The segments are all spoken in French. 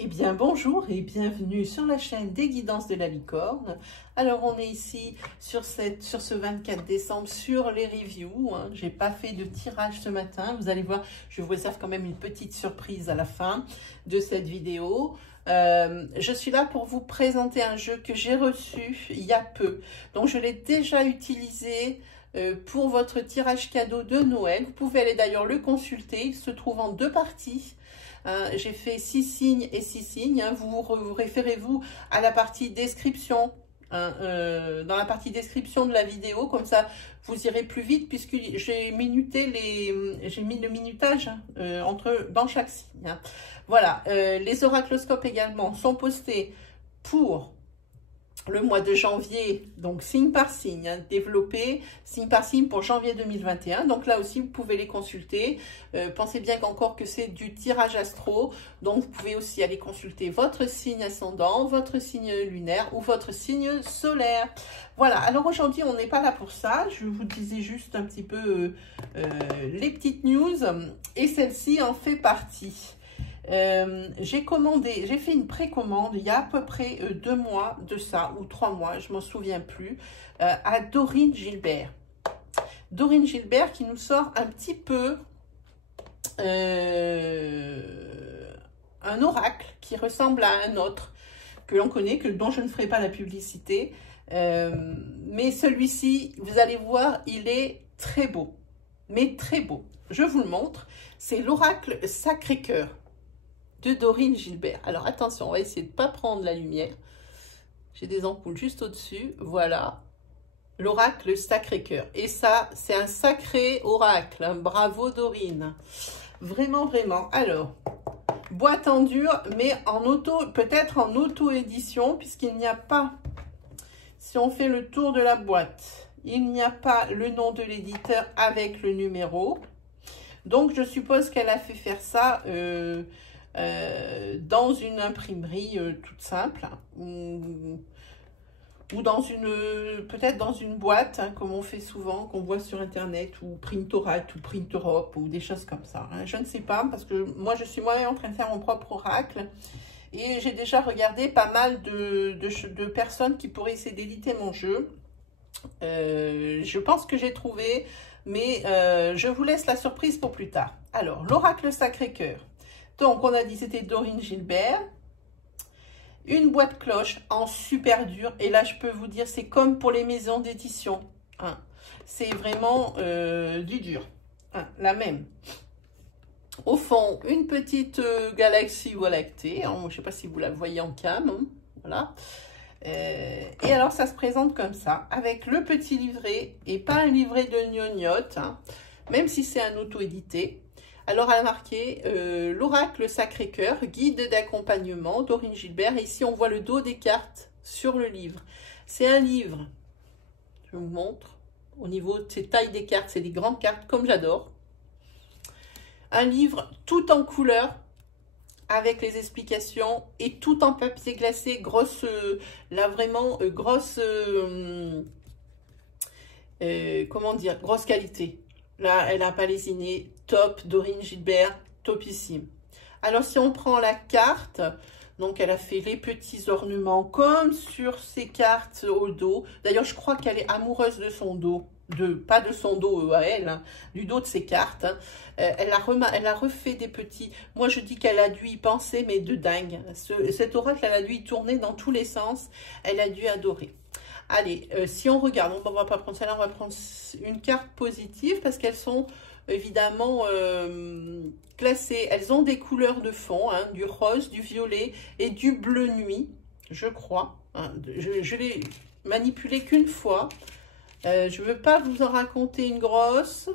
Eh bien bonjour et bienvenue sur la chaîne des guidances de la licorne. Alors on est ici sur ce 24 décembre sur les reviews. J'ai pas fait de tirage ce matin. Vous allez voir, je vous réserve quand même une petite surprise à la fin de cette vidéo. Je suis là pour vous présenter un jeu que j'ai reçu il y a peu. Donc je l'ai déjà utilisé pour votre tirage cadeau de Noël. Vous pouvez aller d'ailleurs le consulter. Il se trouve en 2 parties. J'ai fait 6 signes et 6 signes. Vous référez-vous à la partie description, dans la partie description de la vidéo, comme ça vous irez plus vite puisque j'ai minuté j'ai mis le minutage dans chaque signe. Voilà, les oracloscopes également sont postés pour le mois de janvier, donc signe par signe, développé signe par signe pour janvier 2021. Donc là aussi, vous pouvez les consulter. Pensez bien qu'encore que c'est du tirage astro. Donc, vous pouvez aussi aller consulter votre signe ascendant, votre signe lunaire ou votre signe solaire. Voilà, alors aujourd'hui, on n'est pas là pour ça. Je vous disais juste un petit peu les petites news et celle-ci en fait partie. J'ai fait une précommande il y a à peu près 2 mois de ça, ou 3 mois, je m'en souviens plus, à Dorine Gilbert. Dorine Gilbert qui nous sort un petit peu un oracle qui ressemble à un autre que l'on connaît, dont je ne ferai pas la publicité. Mais celui-ci, vous allez voir, il est très beau, mais très beau. Je vous le montre, c'est l'oracle Sacré-Cœur de Dorine Gilbert. Alors attention, on va essayer de ne pas prendre la lumière. J'ai des ampoules juste au-dessus. Voilà, l'oracle Sacré-Cœur. Et ça, c'est un sacré oracle. Hein. Bravo Dorine. Vraiment, vraiment. Alors, boîte en dur, mais peut-être en auto-édition, puisqu'il n'y a pas, si on fait le tour de la boîte, il n'y a pas le nom de l'éditeur avec le numéro. Donc, je suppose qu'elle a fait faire ça dans une imprimerie toute simple ou dans peut-être dans une boîte comme on fait souvent, qu'on voit sur internet, ou Printorat ou Print-Europe ou des choses comme ça. Je ne sais pas, parce que moi je suis moi-même en train de faire mon propre oracle et j'ai déjà regardé pas mal de personnes qui pourraient essayer d'éditer mon jeu. Je pense que j'ai trouvé, mais je vous laisse la surprise pour plus tard. Alors, l'oracle Sacré-Cœur. Donc, on a dit c'était Dorine Gilbert. Une boîte cloche en super dur. Et là, je peux vous dire, c'est comme pour les maisons d'édition. Hein. C'est vraiment du dur. Hein, la même. Au fond, une petite galaxie Voie lactée. Hein, je ne sais pas si vous la voyez en cam. Hein, voilà. Et alors, ça se présente comme ça. Avec le petit livret. Et pas un livret de gnognotte. Hein, même si c'est un auto-édité. Alors, elle a marqué l'oracle Sacré-Cœur, guide d'accompagnement, Dorine Gilbert. Et ici, on voit le dos des cartes sur le livre. C'est un livre, je vous montre, au niveau de ses tailles des cartes, c'est des grandes cartes, comme j'adore. Un livre tout en couleur, avec les explications, et tout en papier glacé, grosse, là vraiment, grosse, comment dire, grosse qualité. Là, elle a palésiné, top, Dorine Gilbert, topissime. Alors, si on prend la carte, donc elle a fait les petits ornements comme sur ses cartes au dos. D'ailleurs, je crois qu'elle est amoureuse de son dos, pas de son dos à elle, hein, du dos de ses cartes. Hein. Elle a refait des petits... Moi, je dis qu'elle a dû y penser, mais de dingue. Cet oracle, elle a dû y tourner dans tous les sens. Elle a dû adorer. Allez, si on regarde, on ne va pas prendre celle-là, on va prendre une carte positive parce qu'elles sont évidemment classées. Elles ont des couleurs de fond, hein, du rose, du violet et du bleu nuit, je crois. Hein. Je l'ai manipulé qu'une fois. Je ne veux pas vous en raconter une grosse.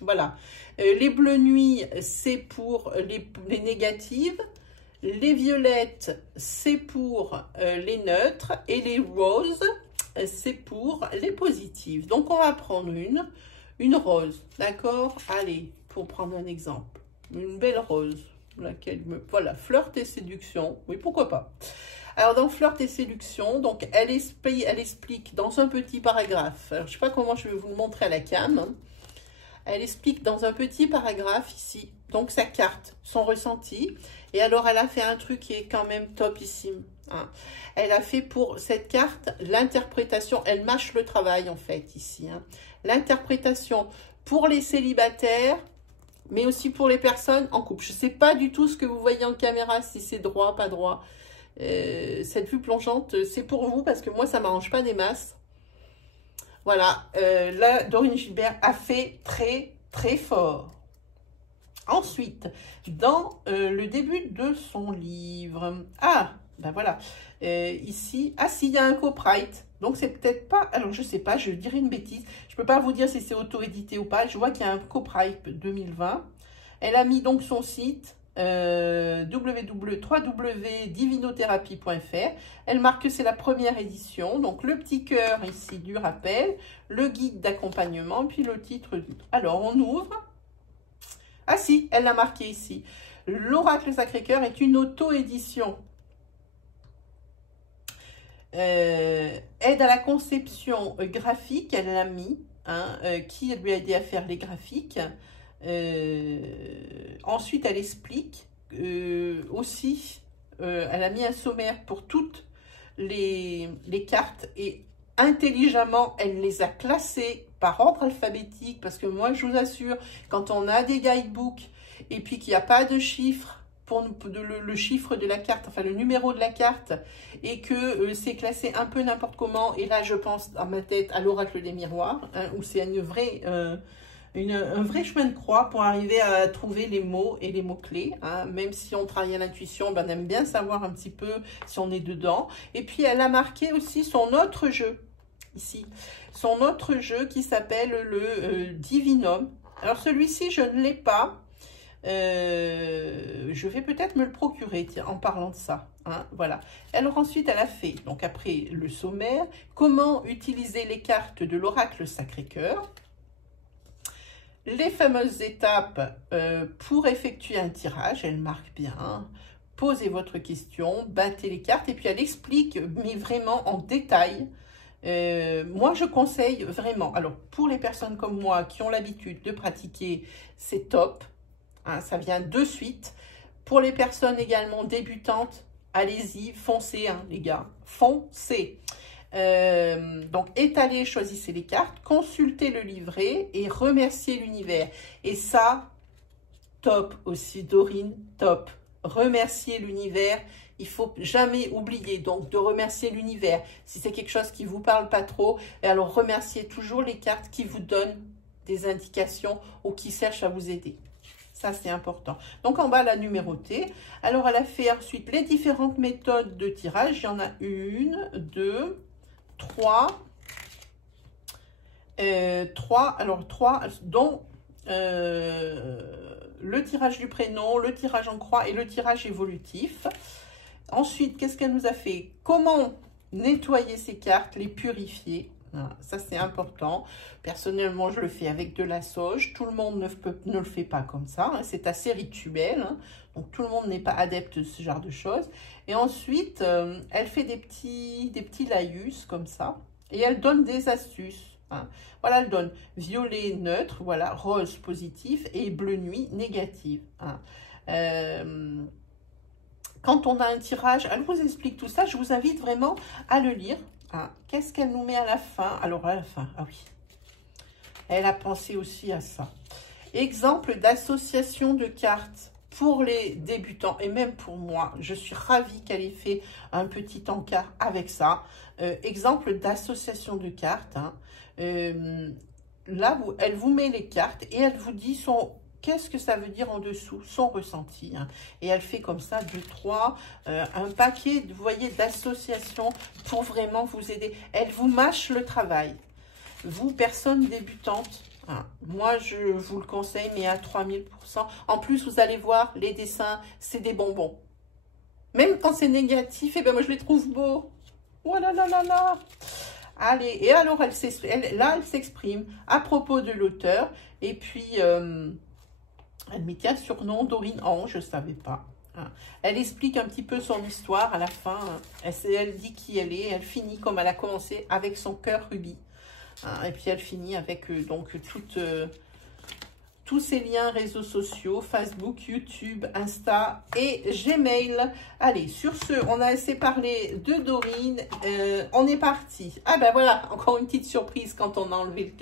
Voilà. Les bleus nuit, c'est pour les négatives. Les violettes, c'est pour les neutres. Et les roses, c'est pour les positives. Donc, on va prendre une rose. D'accord? Allez, pour prendre un exemple. Une belle rose. Voilà, flirt et séduction. Oui, pourquoi pas? Alors, dans flirt et séduction, donc, elle explique dans un petit paragraphe. Alors, je ne sais pas comment je vais vous le montrer à la cam. Elle explique dans un petit paragraphe ici, donc sa carte, son ressenti. Et alors, elle a fait un truc qui est quand même topissime. Hein. Elle a fait pour cette carte l'interprétation, elle mâche le travail en fait ici. Hein. L'interprétation pour les célibataires, mais aussi pour les personnes en couple. Je ne sais pas du tout ce que vous voyez en caméra, si c'est droit, pas droit. Cette vue plongeante, c'est pour vous parce que moi, ça ne m'arrange pas des masses. Voilà, là, Dorine Gilbert a fait très, très fort. Ensuite, dans le début de son livre, ben voilà, ici, si, il y a un copyright, donc c'est peut-être pas, alors je sais pas, je dirais une bêtise, je peux pas vous dire si c'est auto-édité ou pas, je vois qu'il y a un copyright 2020, elle a mis donc son site, www.divinothérapie.fr, elle marque que c'est la première édition, donc le petit cœur ici du rappel, le guide d'accompagnement, puis le titre du... Alors on ouvre. Ah si, elle l'a marqué ici. L'Oracle Sacré-Cœur est une auto-édition. Aide à la conception graphique, elle l'a mis. Hein, qui lui a aidé à faire les graphiques. Ensuite, elle explique aussi, elle a mis un sommaire pour toutes les cartes et intelligemment, elle les a classées par ordre alphabétique parce que moi, je vous assure, quand on a des guidebooks et puis qu'il n'y a pas de chiffre pour le chiffre de la carte, enfin le numéro de la carte, et que c'est classé un peu n'importe comment, et là, je pense dans ma tête à l'oracle des miroirs, hein, où c'est un vrai chemin de croix pour arriver à trouver les mots et les mots-clés. Hein. Même si on travaille à l'intuition, ben, on aime bien savoir un petit peu si on est dedans. Et puis, elle a marqué aussi son autre jeu, ici. Son autre jeu qui s'appelle le Divinum. Alors, celui-ci, je ne l'ai pas. Je vais peut-être me le procurer, tiens, en parlant de ça. Hein, voilà. Alors ensuite, elle a fait, donc après le sommaire, comment utiliser les cartes de l'oracle Sacré-Cœur. Les fameuses étapes pour effectuer un tirage, elle marque bien. Posez votre question, battez les cartes et puis elle explique, mais vraiment en détail. Moi, je conseille vraiment. Alors, pour les personnes comme moi qui ont l'habitude de pratiquer, c'est top. Hein, ça vient de suite. Pour les personnes également débutantes, allez-y, foncez, hein, les gars. Foncez. Donc, étalez, choisissez les cartes, consultez le livret et remerciez l'univers. Et ça, top aussi, Dorine, top. Remercier l'univers, il faut jamais oublier donc de remercier l'univers. Si c'est quelque chose qui vous parle pas trop, et alors remerciez toujours les cartes qui vous donnent des indications ou qui cherchent à vous aider. Ça, c'est important. Donc, en bas, la numérotée. Alors, elle a fait ensuite les différentes méthodes de tirage. Il y en a 1, 2, 3, alors 3, dont le tirage du prénom, le tirage en croix et le tirage évolutif. Ensuite, qu'est-ce qu'elle nous a fait? Comment nettoyer ces cartes, les purifier? Ça, c'est important. Personnellement, je le fais avec de la sauge. Tout le monde ne le fait pas comme ça. Hein. C'est assez rituel. Hein. Donc, tout le monde n'est pas adepte de ce genre de choses. Et ensuite, elle fait des petits laïus comme ça. Et elle donne des astuces. Hein. Voilà, elle donne violet neutre, voilà, rose positif et bleu nuit négatif. Hein. Quand on a un tirage, elle vous explique tout ça. Je vous invite vraiment à le lire. Ah, qu'est-ce qu'elle nous met à la fin? Alors, à la fin, ah oui, elle a pensé aussi à ça. Exemple d'association de cartes pour les débutants et même pour moi. Je suis ravie qu'elle ait fait un petit encart avec ça. Exemple d'association de cartes. Hein. Là, elle vous met les cartes et elle vous dit qu'est-ce que ça veut dire en dessous, son ressenti. Hein. Et elle fait comme ça, 2, 3, un paquet, vous voyez, d'associations pour vraiment vous aider. Elle vous mâche le travail. Vous, personne débutante, hein, moi, je vous le conseille, mais à 3000%. En plus, vous allez voir, les dessins, c'est des bonbons. Même quand c'est négatif, eh ben moi, je les trouve beaux. Oh là là là là. Allez, et alors, là, elle s'exprime à propos de l'auteur. Et puis... elle met un surnom, Dorine Ange, je ne savais pas. Hein. Elle explique un petit peu son histoire à la fin. Hein. Elle dit qui elle est. Elle finit comme elle a commencé avec son cœur rubis. Hein. Et puis elle finit avec donc tous ces liens réseaux sociaux, Facebook, YouTube, Insta et Gmail. Allez, sur ce, on a assez parlé de Dorine. On est parti. Ah ben voilà, encore une petite surprise quand on enlève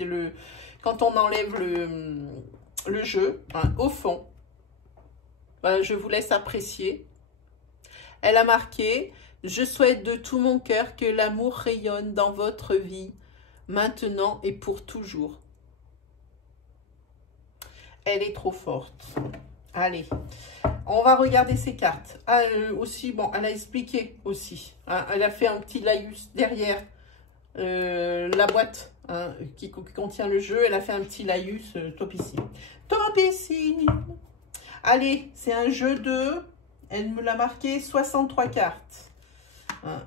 le jeu, hein, au fond. Je vous laisse apprécier. Elle a marqué « Je souhaite de tout mon cœur que l'amour rayonne dans votre vie, maintenant et pour toujours. » Elle est trop forte. Allez, on va regarder ses cartes. Ah, aussi, bon, elle a expliqué aussi. Hein, elle a fait un petit laïus derrière la boîte hein, qui contient le jeu. Elle a fait un petit laïus topissime. Topissime. Allez, c'est un jeu de... Elle me l'a marqué 63 cartes. Hein,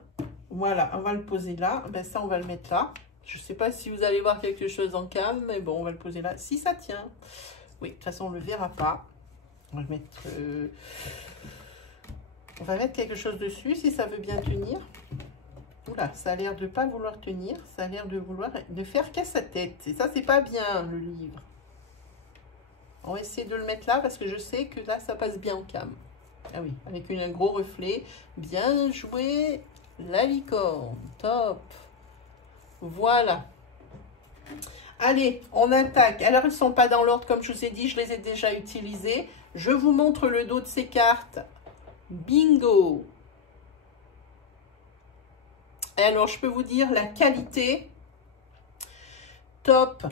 voilà, on va le poser là. Ben ça, on va le mettre là. Je ne sais pas si vous allez voir quelque chose en cam, mais bon, on va le poser là. Si ça tient. Oui, de toute façon, on ne le verra pas. On va mettre... on va mettre quelque chose dessus, si ça veut bien tenir. Oula, ça a l'air de ne pas vouloir tenir. Ça a l'air de vouloir ne faire qu'à sa tête. Et ça, c'est pas bien, le livre. On va essayer de le mettre là, parce que je sais que là, ça passe bien en cam. Ah oui, avec un gros reflet. Bien joué, la licorne. Top. Voilà. Allez, on attaque. Alors, elles ne sont pas dans l'ordre, comme je vous ai dit, je les ai déjà utilisées. Je vous montre le dos de ces cartes. Bingo! Et alors, je peux vous dire la qualité. Top.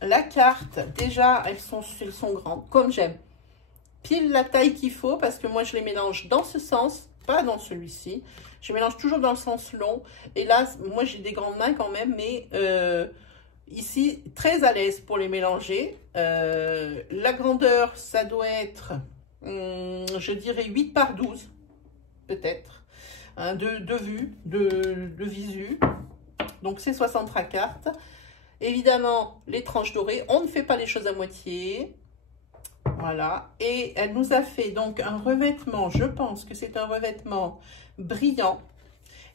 La carte, déjà, elles sont grandes, comme j'aime. Pile la taille qu'il faut, parce que moi, je les mélange dans ce sens, pas dans celui-ci. Je mélange toujours dans le sens long. Et là, moi, j'ai des grandes mains quand même, mais... ici, très à l'aise pour les mélanger. La grandeur, ça doit être, je dirais, 8 par 12, peut-être, hein, de vue, de visu. Donc, c'est 63 cartes. Évidemment, les tranches dorées, on ne fait pas les choses à moitié. Voilà. Et elle nous a fait donc un revêtement, je pense que c'est un revêtement brillant.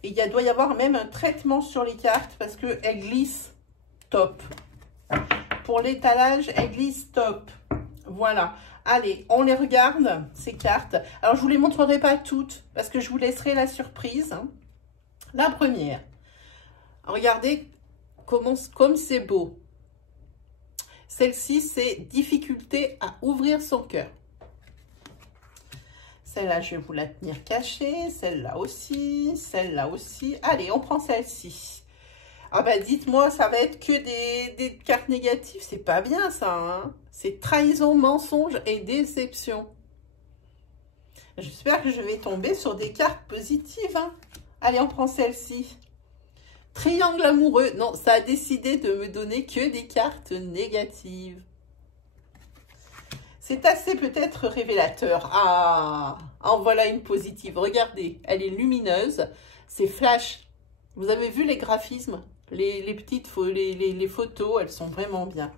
Et il doit y avoir même un traitement sur les cartes parce qu'elles glissent. Top. Pour l'étalage, elle glisse top. Voilà. Allez, on les regarde, ces cartes. Alors, je ne vous les montrerai pas toutes parce que je vous laisserai la surprise. La première. Regardez comme c'est beau. Celle-ci, c'est difficulté à ouvrir son cœur. Celle-là, je vais vous la tenir cachée. Celle-là aussi. Celle-là aussi. Allez, on prend celle-ci. Ah ben dites-moi, ça va être que des cartes négatives, c'est pas bien ça, hein? C'est trahison, mensonge et déception. J'espère que je vais tomber sur des cartes positives, hein? Allez, on prend celle-ci. Triangle amoureux. Non, ça a décidé de me donner que des cartes négatives. C'est assez peut-être révélateur. Ah, en voilà une positive. Regardez, elle est lumineuse, c'est flash. Vous avez vu les graphismes? Les photos, elles sont vraiment bien.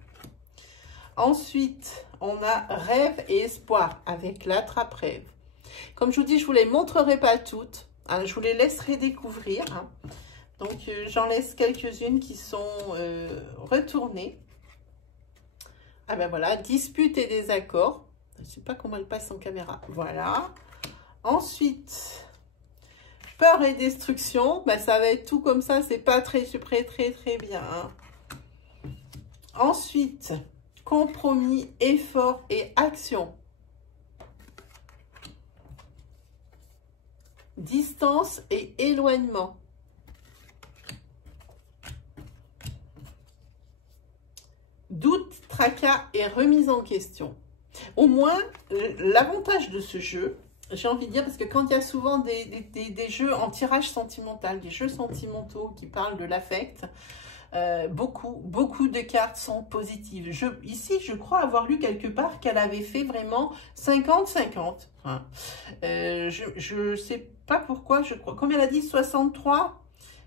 Ensuite, on a rêve et espoir avec l'attrape-rêve. Comme je vous dis, je ne vous les montrerai pas toutes. Hein, je vous les laisserai découvrir. Hein. Donc, j'en laisse quelques-unes qui sont retournées. Ah ben voilà, dispute et désaccord. Je ne sais pas comment elle passe en caméra. Voilà. Ensuite... peur et destruction, ben ça va être tout comme ça, c'est pas très bien. Hein. Ensuite, compromis, effort et action. Distance et éloignement. Doute, tracas et remise en question. Au moins, l'avantage de ce jeu, j'ai envie de dire, parce que quand il y a souvent des jeux en tirage sentimental, des jeux sentimentaux qui parlent de l'affect, beaucoup de cartes sont positives. Ici, je crois avoir lu quelque part qu'elle avait fait vraiment 50-50. Hein. Je ne sais pas pourquoi, je crois. Comme elle a dit 63,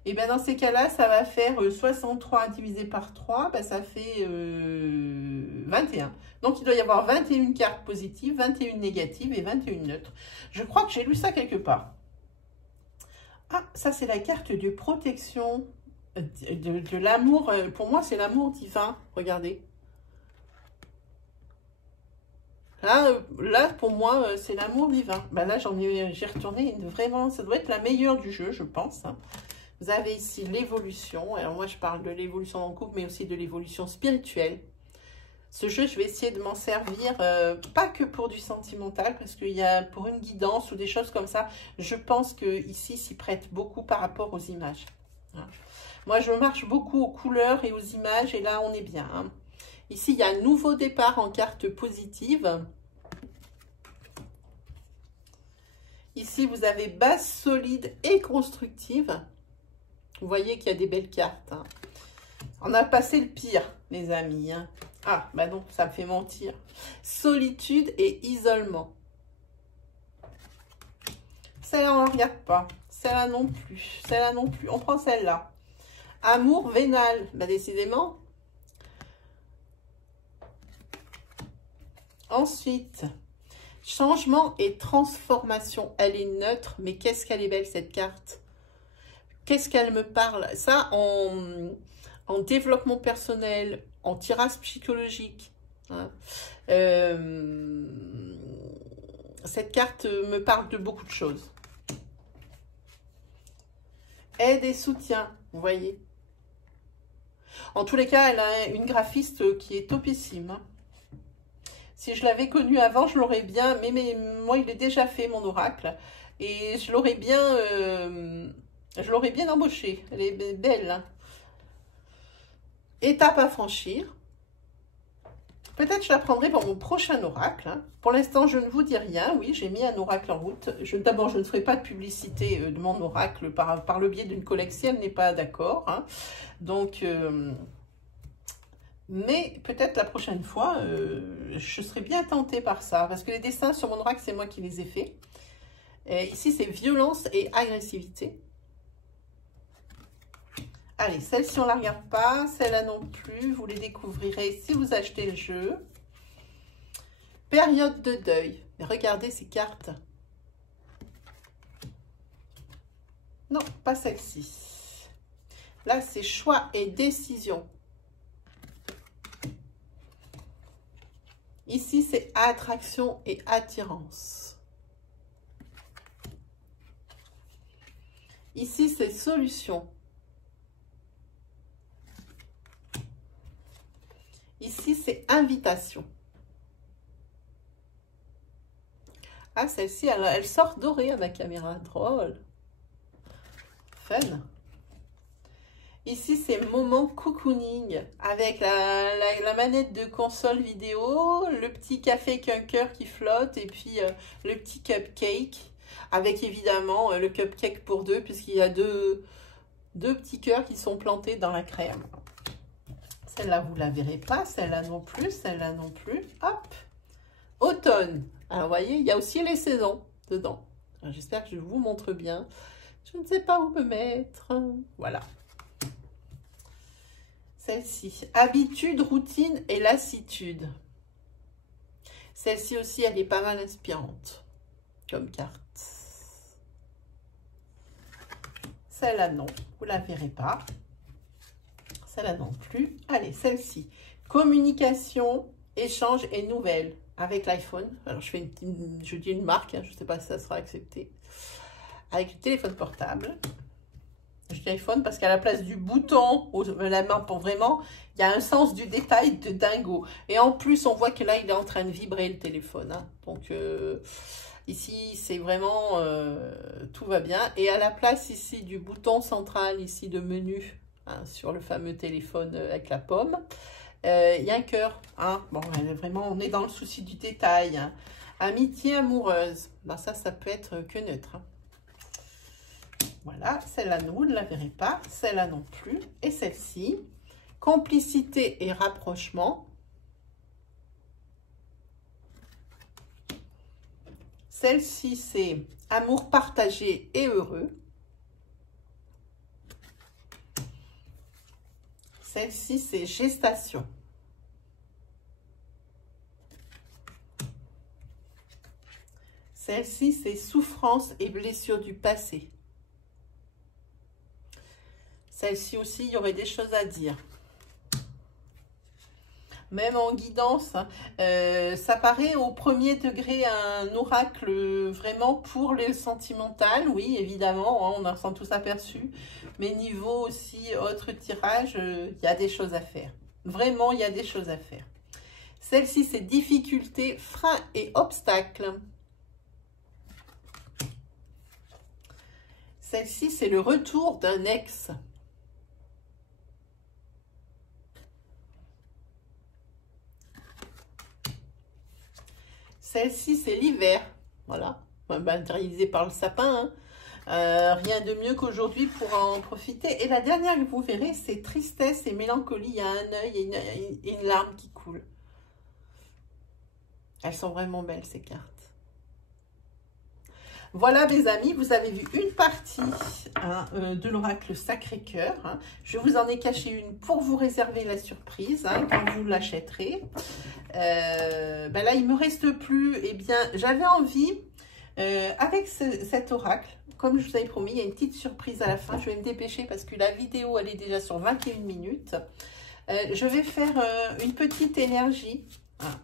et bien dans ces cas-là, ça va faire 63 divisé par 3, ben ça fait 21. Donc, il doit y avoir 21 cartes positives, 21 négatives et 21 neutres. Je crois que j'ai lu ça quelque part. Ah, ça, c'est la carte de protection, de l'amour. Pour moi, c'est l'amour divin. Regardez. Là, pour moi, c'est l'amour divin. Ben là, j'ai retourné vraiment, ça doit être la meilleure du jeu, je pense. Hein. Vous avez ici l'évolution. Alors moi, je parle de l'évolution en couple, mais aussi de l'évolution spirituelle. Ce jeu, je vais essayer de m'en servir, pas que pour du sentimental, parce qu'il y a pour une guidance ou des choses comme ça, je pense que ici s'y prête beaucoup par rapport aux images. Hein. Moi, je marche beaucoup aux couleurs et aux images, et là, on est bien. Hein. Ici, il y a un nouveau départ en carte positive. Ici, vous avez base solide et constructive. Vous voyez qu'il y a des belles cartes. Hein. On a passé le pire, les amis. Hein. Ah, bah non, ça me fait mentir. Solitude et isolement. Celle-là, on ne la regarde pas. Celle-là non plus. Celle-là non plus. On prend celle-là. Amour vénal. Bah, décidément. Ensuite, changement et transformation. Elle est neutre, mais qu'est-ce qu'elle est belle, cette carte. Qu'est-ce qu'elle me parle. Ça, en développement personnel, en tirage psychologique. Hein. Cette carte me parle de beaucoup de choses. Aide et soutien, vous voyez. En tous les cas, elle a une graphiste qui est topissime. Hein. Si je l'avais connue avant, je l'aurais bien... Mais moi, il est déjà fait, mon oracle. Et je l'aurais bien embauchée. Elle est belle. Hein. Étape à franchir. Peut-être je la prendrai pour mon prochain oracle. Hein. Pour l'instant, je ne vous dis rien. Oui, j'ai mis un oracle en route. D'abord, je ne ferai pas de publicité de mon oracle par le biais d'une collection. Si elle n'est pas d'accord. Hein. Donc... mais peut-être la prochaine fois, je serai bien tentée par ça. Parce que les dessins sur mon oracle, c'est moi qui les ai faits. Et ici, c'est violence et agressivité. Allez, celle-ci, on ne la regarde pas. Celle-là non plus. Vous les découvrirez si vous achetez le jeu. Période de deuil. Mais regardez ces cartes. Non, pas celle-ci. Là, c'est choix et décision. Ici, c'est attraction et attirance. Ici, c'est solution. Ici, c'est invitation. Ah, celle-ci, elle sort dorée à ma caméra. Drôle. Fun. Ici, c'est moment cocooning avec la manette de console vidéo, le petit café avec un cœur qui flotte et puis le petit cupcake avec évidemment le cupcake pour deux puisqu'il y a deux petits cœurs qui sont plantés dans la crème. Celle-là, vous ne la verrez pas, celle-là non plus, celle-là non plus. Hop, automne. Alors, vous voyez, il y a aussi les saisons dedans. J'espère que je vous montre bien. Je ne sais pas où me mettre. Voilà. Celle-ci, habitude, routine et lassitude. Celle-ci aussi, elle est pas mal inspirante comme carte. Celle-là, non, vous ne la verrez pas. Celle-là non plus. Allez, celle-ci, communication, échange et nouvelles avec l'iPhone. Alors, je dis une marque, hein, je ne sais pas si ça sera accepté. Avec le téléphone portable. Je dis iPhone parce qu'à la place du bouton, la main pour vraiment, il y a un sens du détail de dingo. Et en plus, on voit que là, il est en train de vibrer le téléphone. Hein. Donc, ici, c'est vraiment, tout va bien. Et à la place ici du bouton central, ici de menu, hein, sur le fameux téléphone avec la pomme, il y a un cœur. Hein. Bon, vraiment, on est dans le souci du détail. Hein. Amitié amoureuse. Ben, ça peut être que neutre. Hein. Voilà, celle-là, vous ne la verrez pas. Celle-là non plus. Et celle-ci, complicité et rapprochement. Celle-ci, c'est amour partagé et heureux. Celle-ci, c'est gestation. Celle-ci, c'est souffrance et blessures du passé. Celle-ci aussi, il y aurait des choses à dire. même en guidance. Hein. Ça paraît au premier degré un oracle vraiment pour les sentimentales, oui, évidemment, hein, on en s'en tous aperçus. Mais niveau aussi autre tirage, il y a des choses à faire. Vraiment, il y a des choses à faire. Celle-ci, c'est difficultés, freins et obstacles. Celle-ci, c'est le retour d'un ex. Celle-ci, c'est l'hiver. Voilà, matérialisé par le sapin. Hein. Rien de mieux qu'aujourd'hui pour en profiter. Et la dernière que vous verrez, c'est tristesse et mélancolie. Il y a un œil et une larme qui coule. Elles sont vraiment belles, ces cartes. Voilà, mes amis, vous avez vu une partie hein, de l'oracle Sacré-Cœur. Hein. Je vous en ai caché une pour vous réserver la surprise hein, quand vous l'achèterez. Ben là, il ne me reste plus. Eh bien, j'avais envie, avec cet oracle, comme je vous avais promis, il y a une petite surprise à la fin. Je vais me dépêcher parce que la vidéo, elle est déjà sur 21 minutes. Je vais faire une petite énergie. Hein.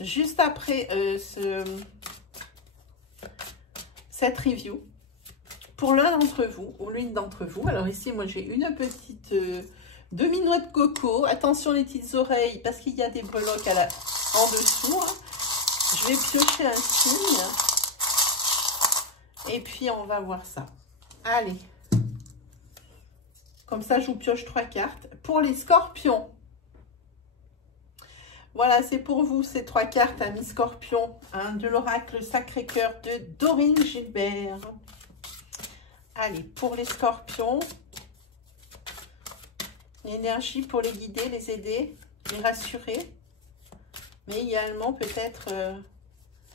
Juste après cette review, pour l'un d'entre vous, ou l'une d'entre vous. Alors ici, moi, j'ai une petite demi-noix de coco. Attention les petites oreilles, parce qu'il y a des breloques en dessous. Hein. Je vais piocher un signe. Et puis, on va voir ça. Allez. Comme ça, je vous pioche 3 cartes. Pour les scorpions. Voilà, c'est pour vous ces 3 cartes, amis scorpions, hein, de l'oracle Sacré-Cœur de Dorine Gilbert. Allez, pour les scorpions, l'énergie pour les guider, les aider, les rassurer, mais également peut-être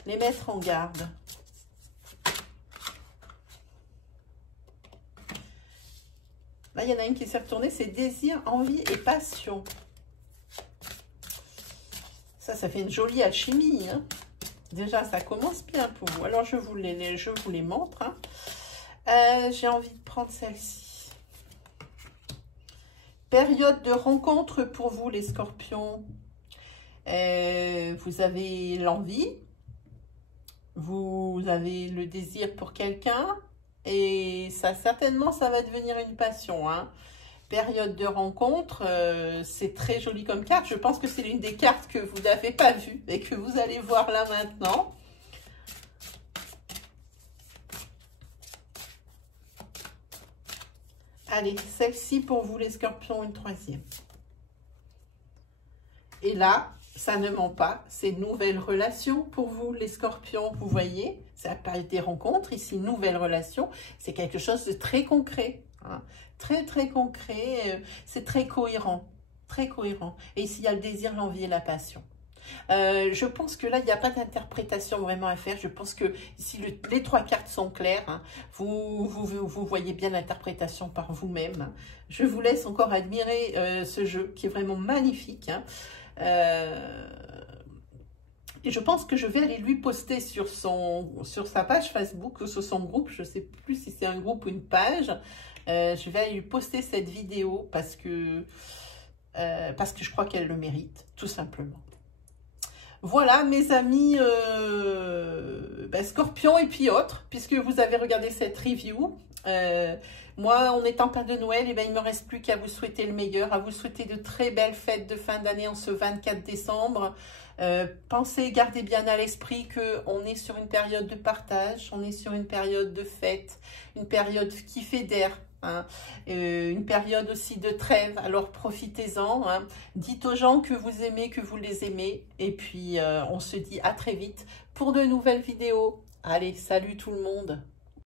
les mettre en garde. Là, il y en a une qui s'est retournée, c'est désir, envie et passion. Ça fait une jolie alchimie. Hein. Déjà, ça commence bien pour vous. Alors, je vous les montre. Hein. J'ai envie de prendre celle-ci. Période de rencontre pour vous, les scorpions. Vous avez l'envie. Vous avez le désir pour quelqu'un. Et ça, certainement, ça va devenir une passion. Hein. Période de rencontre, c'est très joli comme carte. Je pense que c'est l'une des cartes que vous n'avez pas vues et que vous allez voir là maintenant. Allez, celle-ci pour vous les scorpions, une 3e. Et là, ça ne ment pas, c'est nouvelle relation pour vous les scorpions, vous voyez. C'est la période des rencontres, ici, nouvelle relation. C'est quelque chose de très concret. Hein. Très, très concret. C'est très cohérent. Très cohérent. Et ici, il y a le désir, l'envie et la passion. Je pense que là, il n'y a pas d'interprétation vraiment à faire. Je pense que ici, les 3 cartes sont claires. Hein. Vous voyez bien l'interprétation par vous-même. Hein. Je vous laisse encore admirer ce jeu qui est vraiment magnifique. Hein. Et je pense que je vais aller lui poster sur sa page Facebook ou sur son groupe. Je ne sais plus si c'est un groupe ou une page. Je vais aller lui poster cette vidéo parce que je crois qu'elle le mérite, tout simplement. Voilà, mes amis Scorpion et puis autres, puisque vous avez regardé cette review. Moi, on est en plein de Noël, et ben, il ne me reste plus qu'à vous souhaiter le meilleur, à vous souhaiter de très belles fêtes de fin d'année en ce 24 décembre. Pensez, gardez bien à l'esprit qu'on est sur une période de partage, on est sur une période de fête, une période qui fédère. Hein, une période aussi de trêve, alors profitez-en. Hein. Dites aux gens que vous aimez, que vous les aimez. Et puis, on se dit à très vite pour de nouvelles vidéos. Allez, salut tout le monde!